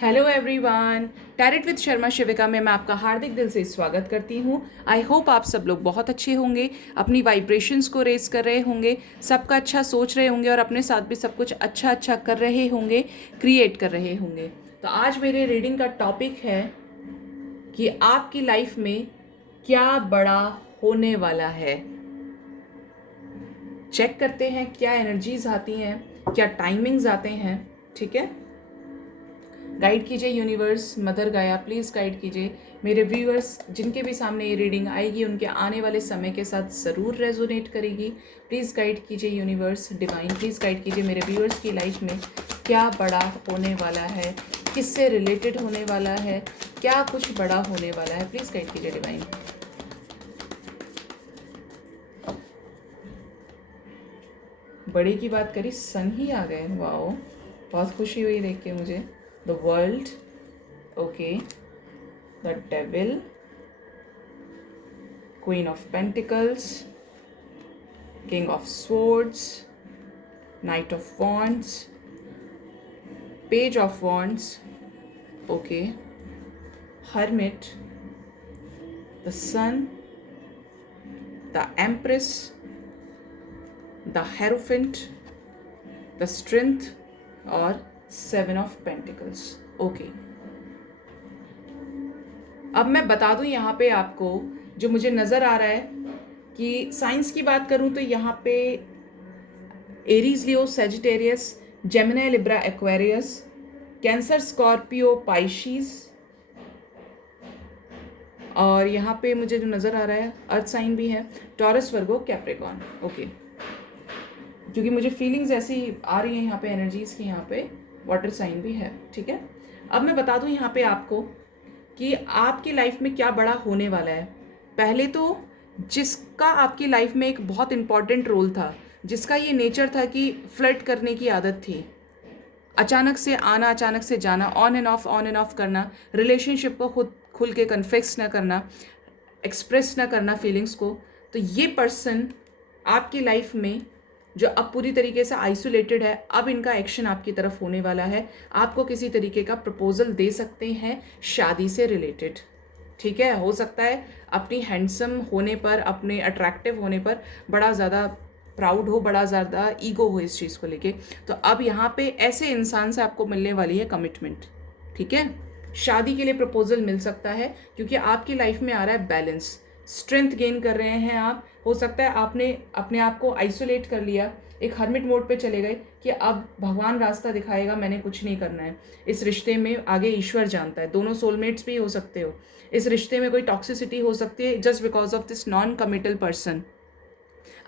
Hello everyone, tarot with Sharma Shivika में मैं आपका हार्दिक दिल से स्वागत करती हूँ। आई होप आप सब लोग बहुत अच्छे होंगे, अपनी वाइब्रेशंस को रेज कर रहे होंगे, सबका अच्छा सोच रहे होंगे और अपने साथ भी सब कुछ अच्छा अच्छा कर रहे होंगे, क्रिएट कर रहे होंगे। तो आज मेरे रीडिंग का टॉपिक है कि आपकी लाइफ में क्या बड़ा होने वाला है। चेक करते हैं क्या एनर्जीज आती हैं, क्या टाइमिंग्स आते हैं। ठीक है, गाइड कीजिए यूनिवर्स, मदर गाया प्लीज़ गाइड कीजिए मेरे व्यूअर्स, जिनके भी सामने ये रीडिंग आएगी उनके आने वाले समय के साथ ज़रूर रेजोनेट करेगी। प्लीज़ गाइड कीजिए यूनिवर्स डिवाइन, प्लीज़ गाइड कीजिए मेरे व्यूअर्स की लाइफ में क्या बड़ा होने वाला है, किससे रिलेटेड होने वाला है, क्या कुछ बड़ा होने वाला है। प्लीज़ गाइड कीजिए डिवाइन। बड़े की बात करी, सन ही आ गए। वाओ, बहुत खुशी हुई देख के मुझे। The world, okay, the devil, Queen of Pentacles, King of Swords, Knight of Wands, Page of Wands, okay, Hermit, the Sun, the Empress, the Hierophant, the Strength और सेवन ऑफ पेंटिकल्स। ओके, अब मैं बता दूं यहाँ पे आपको जो मुझे नज़र आ रहा है कि साइंस की बात करूं तो यहाँ पे Aries, Leo, Sagittarius, Gemini, Libra, Aquarius, Cancer, Scorpio, Pisces, और यहाँ पे मुझे जो नज़र आ रहा है अर्थ साइन भी है, टॉरस, वर्गो, कैप्रिकॉर्न। ओके, क्योंकि मुझे फीलिंग्स ऐसी आ रही हैं यहाँ पे एनर्जीज की, यहाँ पे वाटर साइन भी है। ठीक है, अब मैं बता दूं यहाँ पे आपको कि आपकी लाइफ में क्या बड़ा होने वाला है। पहले तो जिसका आपकी लाइफ में एक बहुत इम्पॉर्टेंट रोल था, जिसका ये नेचर था कि फ्लर्ट करने की आदत थी, अचानक से आना, अचानक से जाना, ऑन एंड ऑफ करना, रिलेशनशिप को खुद खुल के कन्फेक्स ना करना, एक्सप्रेस ना करना फीलिंग्स को, तो ये पर्सन आपकी लाइफ में जो अब पूरी तरीके से आइसोलेटेड है, अब इनका एक्शन आपकी तरफ होने वाला है। आपको किसी तरीके का प्रपोजल दे सकते हैं शादी से रिलेटेड। ठीक है, हो सकता है अपनी हैंडसम होने पर, अपने अट्रैक्टिव होने पर बड़ा ज़्यादा प्राउड हो, बड़ा ज़्यादा ईगो हो इस चीज़ को लेके। तो अब यहाँ पे ऐसे इंसान से आपको मिलने वाली है कमिटमेंट। ठीक है, शादी के लिए प्रपोजल मिल सकता है क्योंकि आपकी लाइफ में आ रहा है बैलेंस, स्ट्रेंथ गेन कर रहे हैं आप। हो सकता है आपने अपने आप को आइसोलेट कर लिया, एक हर्मिट मोड पे चले गए कि अब भगवान रास्ता दिखाएगा, मैंने कुछ नहीं करना है इस रिश्ते में, आगे ईश्वर जानता है। दोनों सोलमेट्स भी हो सकते हो, इस रिश्ते में कोई टॉक्सिसिटी हो सकती है just because of this non committal person.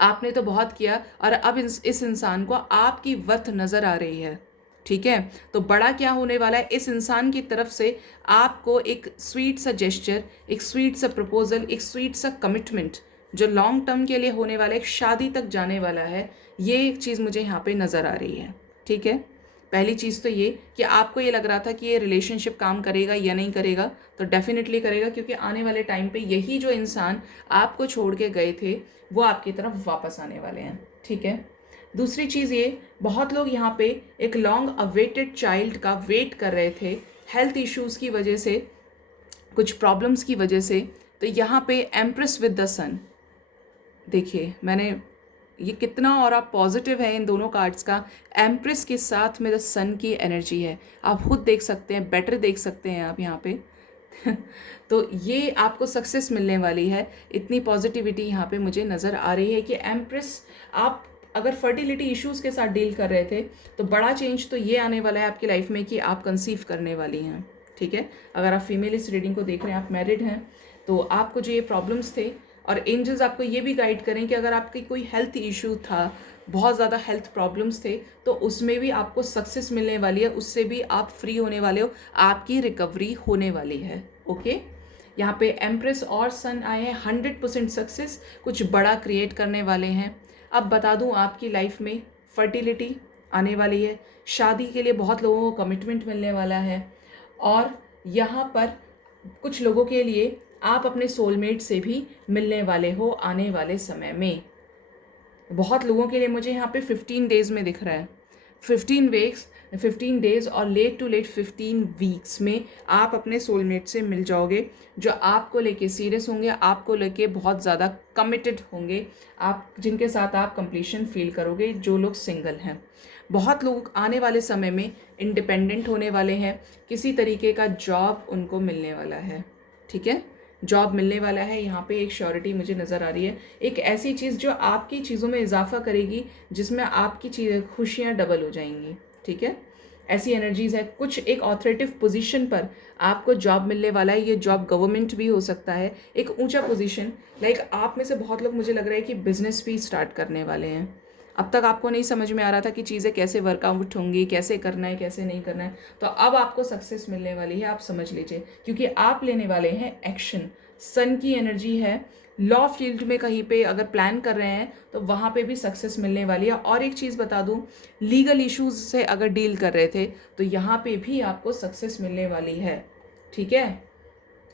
आपने तो बहुत किया और अब इस इंसान को आपकी वर्थ नज़र आ रही है। ठीक है, तो बड़ा क्या होने वाला है, इस इंसान की तरफ से आपको एक स्वीट सा जेस्चर, एक स्वीट सा प्रपोजल, एक स्वीट सा कमिटमेंट जो लॉन्ग टर्म के लिए होने वाला है, एक शादी तक जाने वाला है। ये एक चीज़ मुझे यहाँ पे नज़र आ रही है। ठीक है, पहली चीज़ तो ये कि आपको ये लग रहा था कि ये रिलेशनशिप काम करेगा या नहीं करेगा, तो डेफिनेटली करेगा, क्योंकि आने वाले टाइम पे यही जो इंसान आपको छोड़ के गए थे वो आपकी तरफ वापस आने वाले हैं। ठीक है, दूसरी चीज़ ये, बहुत लोग यहाँ पे एक लॉन्ग अवेटेड चाइल्ड का वेट कर रहे थे, हेल्थ इश्यूज़ की वजह से, कुछ प्रॉब्लम्स की वजह से। तो यहाँ पे एम्प्रेस विद द सन, देखिए मैंने ये कितना और आप पॉजिटिव है इन दोनों कार्ड्स का। एम्प्रेस के साथ में द सन की एनर्जी है, आप खुद देख सकते हैं, बेटर देख सकते हैं आप यहाँ पे तो ये आपको सक्सेस मिलने वाली है, इतनी पॉजिटिविटी यहाँ पे मुझे नज़र आ रही है कि एम्प्रेस, आप अगर फर्टिलिटी इश्यूज़ के साथ डील कर रहे थे तो बड़ा चेंज तो ये आने वाला है आपकी लाइफ में कि आप कंसीव करने वाली हैं। ठीक है, अगर आप फीमेल इस रीडिंग को देख रहे हैं, आप मैरिड हैं, तो आपको जो ये प्रॉब्लम्स थे, और एंजल्स आपको ये भी गाइड करें कि अगर आपकी कोई हेल्थ इशू था, बहुत ज़्यादा हेल्थ प्रॉब्लम्स थे, तो उसमें भी आपको सक्सेस मिलने वाली है, उससे भी आप फ्री होने वाले हो, आपकी रिकवरी होने वाली है। ओके, यहाँ पे एम्प्रेस और सन आए हैं, 100% सक्सेस, कुछ बड़ा क्रिएट करने वाले हैं। अब बता दूँ, आपकी लाइफ में फर्टिलिटी आने वाली है, शादी के लिए बहुत लोगों को कमिटमेंट मिलने वाला है, और यहाँ पर कुछ लोगों के लिए आप अपने सोलमेट से भी मिलने वाले हो आने वाले समय में। बहुत लोगों के लिए मुझे यहाँ पे 15 डेज़ में दिख रहा है, 15 वीक्स 15 डेज़ और लेट टू लेट 15 वीक्स में आप अपने सोलमेट से मिल जाओगे, जो आपको लेके सीरियस होंगे, आपको लेके बहुत ज़्यादा कमिटेड होंगे, आप जिनके साथ आप कंप्लीशन फील करोगे। जो लोग सिंगल हैं, बहुत लोग आने वाले समय में इंडिपेंडेंट होने वाले हैं, किसी तरीके का जॉब उनको मिलने वाला है, ठीक है, जॉब मिलने वाला है। यहाँ पे एक श्योरिटी मुझे नज़र आ रही है, एक ऐसी चीज़ जो आपकी चीज़ों में इजाफा करेगी, जिसमें आपकी चीज़ें खुशियाँ डबल हो जाएंगी, ठीक है, ऐसी एनर्जीज है। कुछ एक ऑथोरेटिव पोजीशन पर आपको जॉब मिलने वाला है, ये जॉब गवर्नमेंट भी हो सकता है, एक ऊंचा पोजीशन। लाइक आप में से बहुत लोग, मुझे लग रहा है कि बिजनेस भी स्टार्ट करने वाले हैं। अब तक आपको नहीं समझ में आ रहा था कि चीज़ें कैसे वर्कआउट होंगी, कैसे करना है, कैसे नहीं करना है, तो अब आपको सक्सेस मिलने वाली है, आप समझ लीजिए, क्योंकि आप लेने वाले हैं एक्शन। सन की एनर्जी है, लॉ फील्ड में कहीं पे अगर प्लान कर रहे हैं तो वहाँ पे भी सक्सेस मिलने वाली है। और एक चीज़ बता दूँ, लीगल इश्यूज से अगर डील कर रहे थे तो यहाँ पे भी आपको सक्सेस मिलने वाली है, ठीक है।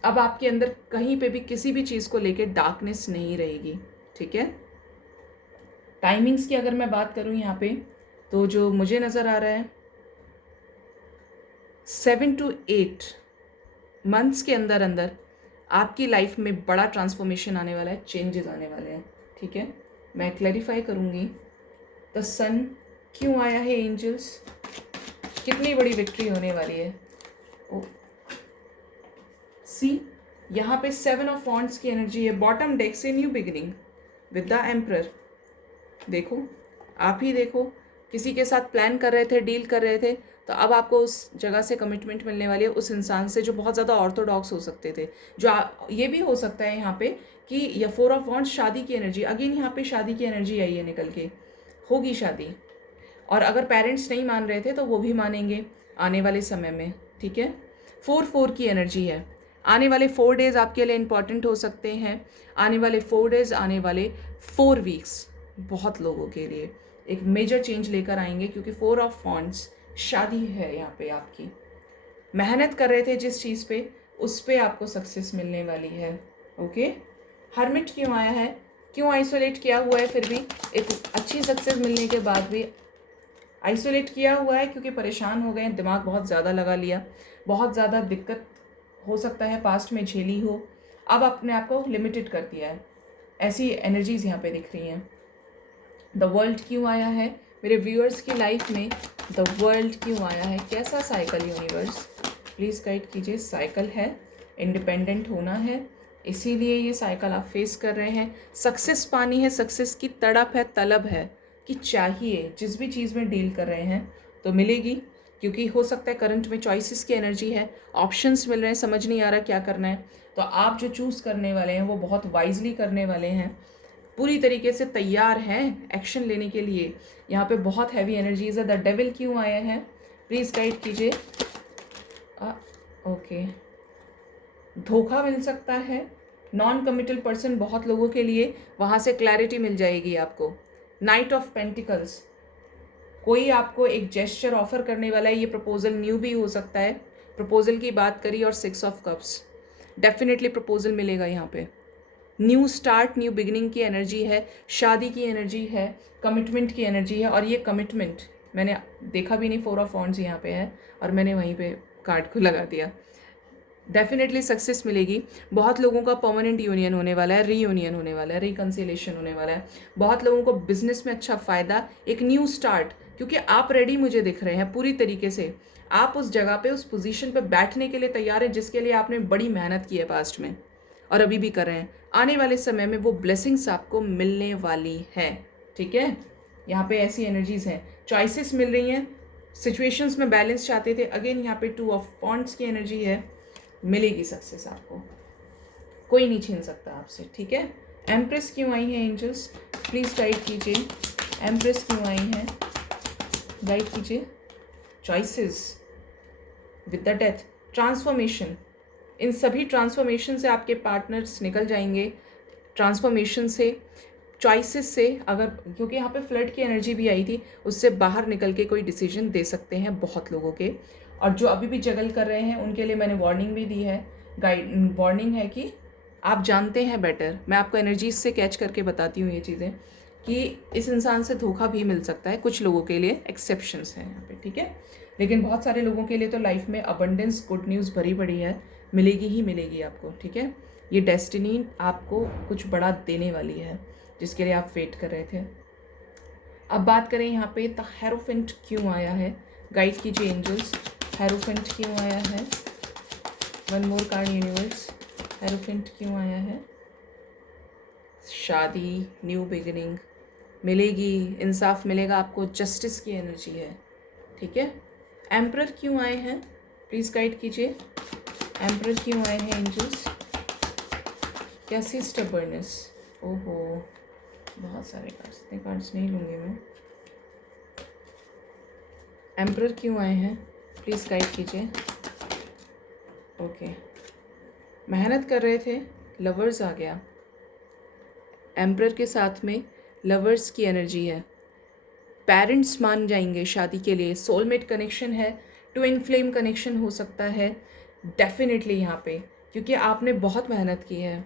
अब आपके अंदर कहीं पे भी किसी भी चीज़ को लेके डार्कनेस नहीं रहेगी, ठीक है। टाइमिंग्स की अगर मैं बात करूँ यहाँ पे, तो जो मुझे नज़र आ रहा है 7 to 8 मंथ्स के अंदर अंदर आपकी लाइफ में बड़ा ट्रांसफॉर्मेशन आने वाला है, चेंजेस आने वाले हैं, ठीक है। मैं क्लैरिफाई करूँगी, द सन क्यों आया है एंजल्स, कितनी बड़ी विक्ट्री होने वाली है। ओ सी, यहाँ पे 7 ऑफ वॉन्ड्स की एनर्जी है, बॉटम डेक से new beginning with the emperor. देखो, आप ही देखो, किसी के साथ प्लान कर रहे थे, डील कर रहे थे, तो अब आपको उस जगह से कमिटमेंट मिलने वाली है, उस इंसान से जो बहुत ज़्यादा ऑर्थोडॉक्स हो सकते थे। जो ये भी हो सकता है यहाँ पे कि ये 4 ऑफ वॉन्ड्स शादी की एनर्जी, अगेन यहाँ पे शादी की एनर्जी आई है निकल के, होगी शादी। और अगर पेरेंट्स नहीं मान रहे थे तो वो भी मानेंगे आने वाले समय में, ठीक है। 4 की एनर्जी है, आने वाले 4 डेज आपके लिए इंपॉर्टेंट हो सकते हैं, आने वाले 4 डेज, आने वाले 4 वीक्स बहुत लोगों के लिए एक मेजर चेंज लेकर आएंगे, क्योंकि 4 ऑफ वॉन्ड्स शादी है यहाँ पे आपकी। मेहनत कर रहे थे जिस चीज़ पे, उस पे आपको सक्सेस मिलने वाली है, ओके। हर्मिट क्यों आया है, क्यों आइसोलेट किया हुआ है, फिर भी एक अच्छी सक्सेस मिलने के बाद भी आइसोलेट किया हुआ है, क्योंकि परेशान हो गए हैं, दिमाग बहुत ज़्यादा लगा लिया, बहुत ज़्यादा दिक्कत हो सकता है पास्ट में झेली हो, अब अपने आप को लिमिटेड कर दिया है, ऐसी एनर्जीज यहाँ पे दिख रही हैं। द वर्ल्ड क्यों आया है मेरे व्यूअर्स की लाइफ में, द वर्ल्ड क्यों आया है, कैसा साइकिल यूनिवर्स, प्लीज़ गाइड कीजिए। साइकिल है, इंडिपेंडेंट होना है, इसीलिए ये साइकिल आप फेस कर रहे हैं। सक्सेस पानी है, सक्सेस की तड़प है, तलब है कि चाहिए, जिस भी चीज़ में डील कर रहे हैं तो मिलेगी, क्योंकि हो सकता है करंट में चॉइसेस की एनर्जी है, ऑप्शंस मिल रहे हैं, समझ नहीं आ रहा क्या करना है, तो आप जो चूज़ करने वाले हैं वो बहुत वाइजली करने वाले हैं, पूरी तरीके से तैयार हैं एक्शन लेने के लिए। यहाँ पे बहुत हैवी एनर्जीज है। द डेविल क्यों आया है, प्लीज़ गाइड कीजिए। ओके, धोखा मिल सकता है, नॉन कमिटल पर्सन बहुत लोगों के लिए, वहाँ से क्लैरिटी मिल जाएगी आपको। नाइट ऑफ पेंटिकल्स, कोई आपको एक जेस्चर ऑफर करने वाला है, ये प्रपोजल न्यू भी हो सकता है, प्रपोजल की बात करी। और 6 ऑफ कप्स, डेफिनेटली प्रपोजल मिलेगा यहाँ पे। न्यू स्टार्ट, न्यू बिगिनिंग की एनर्जी है, शादी की एनर्जी है, कमिटमेंट की एनर्जी है। और ये कमिटमेंट मैंने देखा भी नहीं, 4 ऑफ वॉन्ड्स यहाँ पे है और मैंने वहीं पे कार्ड को लगा दिया। डेफिनेटली सक्सेस मिलेगी, बहुत लोगों का परमानेंट यूनियन होने वाला है, रीयूनियन होने वाला है, रिकन्सिलेशन होने वाला है, बहुत लोगों को बिजनेस में अच्छा फ़ायदा, एक न्यू स्टार्ट, क्योंकि आप रेडी मुझे दिख रहे हैं पूरी तरीके से, आप उस जगह पे, उस पोजीशन पे बैठने के लिए तैयार है जिसके लिए आपने बड़ी मेहनत की है पास्ट में और अभी भी कर रहे हैं। आने वाले समय में वो ब्लेसिंग्स आपको मिलने वाली है, ठीक है। यहाँ पे ऐसी एनर्जीज हैं, चॉइसेस मिल रही हैं, सिचुएशंस में बैलेंस चाहते थे, अगेन यहाँ पे 2 ऑफ वॉन्ड्स की एनर्जी है, मिलेगी सक्सेस आपको, कोई नहीं छीन सकता आपसे, ठीक है। एम्प्रेस क्यों आई है एंजल्स, प्लीज़ गाइड कीजिए। एम्प्रेस क्यों आई है, गाइड कीजिए। Choices with the death, transformation, इन सभी ट्रांसफॉर्मेशन से आपके पार्टनर्स निकल जाएंगे, ट्रांसफॉर्मेशन से, चॉइसेस से, अगर क्योंकि यहाँ पे फ्लड की एनर्जी भी आई थी, उससे बाहर निकल के कोई डिसीजन दे सकते हैं बहुत लोगों के। और जो अभी भी जगल कर रहे हैं उनके लिए मैंने वार्निंग भी दी है, वार्निंग है कि आप जानते हैं बेटर, मैं आपको एनर्जीज से कैच करके बताती हूँ ये चीज़ें, कि इस इंसान से धोखा भी मिल सकता है, कुछ लोगों के लिए एक्सेप्शंस हैं यहाँ पे, ठीक है। लेकिन बहुत सारे लोगों के लिए तो लाइफ में अबंडेंस गुड न्यूज़ भरी पड़ी है, मिलेगी ही मिलेगी आपको, ठीक है। ये डेस्टिनी आपको कुछ बड़ा देने वाली है जिसके लिए आप वेट कर रहे थे। अब बात करें यहाँ पे द हेरोफेंट क्यों आया है, गाइड कीजिए एंजल्स, हेरोफेंट क्यों आया है। One more card universe, hierophant क्यों आया है। शादी, न्यू बिगिनिंग मिलेगी, इंसाफ मिलेगा आपको, जस्टिस की एनर्जी है, ठीक है। एम्परर क्यों आए हैं, प्लीज़ गाइड कीजिए, एम्परर क्यों आए हैं एंजल्स। कैसी स्टबर्नेस, ओहो बहुत सारे कार्ड्स, इतने कार्ड्स नहीं लूँगी मैं। एम्परर क्यों आए हैं, प्लीज़ गाइड कीजिए। ओके, मेहनत कर रहे थे, लवर्स आ गया। एम्परर के साथ में लवर्स की एनर्जी है। पेरेंट्स मान जाएंगे शादी के लिए, सोलमेट कनेक्शन है, ट्विन फ्लेम कनेक्शन हो सकता है डेफिनेटली यहाँ पे, क्योंकि आपने बहुत मेहनत की है।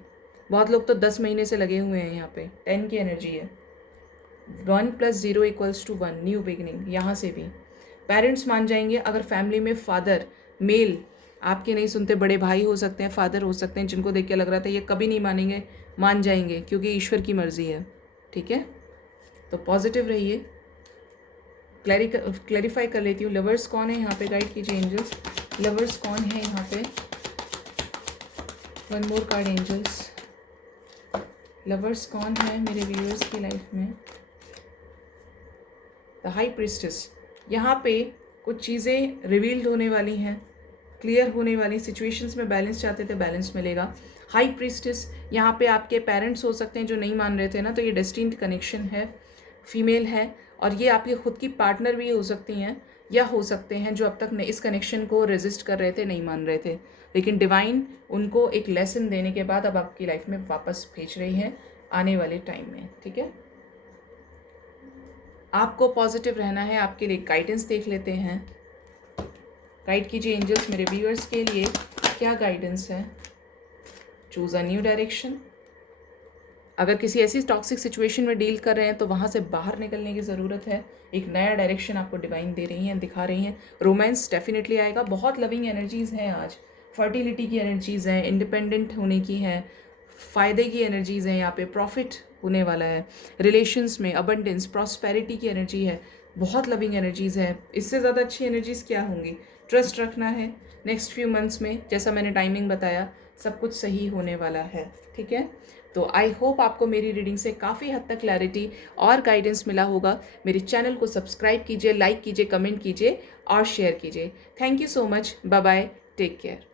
बहुत लोग तो 10 महीने से लगे हुए हैं यहाँ पे। 10 की एनर्जी है, 1 + 0 = 1, न्यू बिगिनिंग। यहाँ से भी पेरेंट्स मान जाएंगे। अगर फैमिली में फादर मेल आपके नहीं सुनते, बड़े भाई हो सकते हैं, फादर हो सकते हैं, जिनको देख के लग रहा था ये कभी नहीं मानेंगे, मान जाएंगे, क्योंकि ईश्वर की मर्जी है, ठीक है। तो पॉजिटिव रहिए। क्लैरिफाई कर लेती हूँ, लवर्स कौन है यहाँ पे, गाइड कीजिए एंजल्स, लवर्स कौन है यहाँ पे। One more card angels, lovers कौन है मेरे व्यूअर्स की लाइफ में। द हाई प्रीस्टेस, यहाँ पे कुछ चीज़ें रिवील्ड होने वाली हैं, क्लियर होने वाली। सिचुएशंस में बैलेंस चाहते थे, बैलेंस मिलेगा। हाई प्रीस्टेस, यहाँ पे आपके पेरेंट्स हो सकते हैं जो नहीं मान रहे थे ना, तो ये डेस्टिन्ड कनेक्शन है, फीमेल है, और ये आपकी खुद की पार्टनर भी हो सकती हैं, या हो सकते हैं जो अब तक इस कनेक्शन को रेजिस्ट कर रहे थे, नहीं मान रहे थे, लेकिन डिवाइन उनको एक लेसन देने के बाद अब आपकी लाइफ में वापस भेज रही है आने वाले टाइम में, ठीक है। आपको पॉजिटिव रहना है। आपके लिए गाइडेंस देख लेते हैं, गाइड कीजिए एंजल्स मेरे व्यूअर्स के लिए, क्या गाइडेंस है। Choose a new direction. अगर किसी ऐसी टॉक्सिक सिचुएशन में डील कर रहे हैं तो वहाँ से बाहर निकलने की ज़रूरत है। एक नया डायरेक्शन आपको डिवाइन दे रही हैं, दिखा रही हैं। रोमांस डेफिनेटली आएगा। बहुत लविंग एनर्जीज़ हैं आज, फर्टिलिटी की एनर्जीज़ हैं, इंडिपेंडेंट होने की हैं, फ़ायदे की एनर्जीज़ हैं, यहाँ पे प्रॉफिट होने वाला है। रिलेशंस में अबंडेंस, प्रॉस्पेरिटी की एनर्जी है, बहुत लविंग एनर्जीज़ है। इससे ज़्यादा अच्छी एनर्जीज़ क्या होंगी। ट्रस्ट रखना है। नेक्स्ट फ्यू मंथ्स में जैसा मैंने टाइमिंग बताया सब कुछ सही होने वाला है, ठीक है। तो आई होप आपको मेरी रीडिंग से काफ़ी हद तक क्लैरिटी और गाइडेंस मिला होगा। मेरे चैनल को सब्सक्राइब कीजिए, लाइक कीजिए, कमेंट कीजिए और शेयर कीजिए। Thank you so much. Bye bye, take care.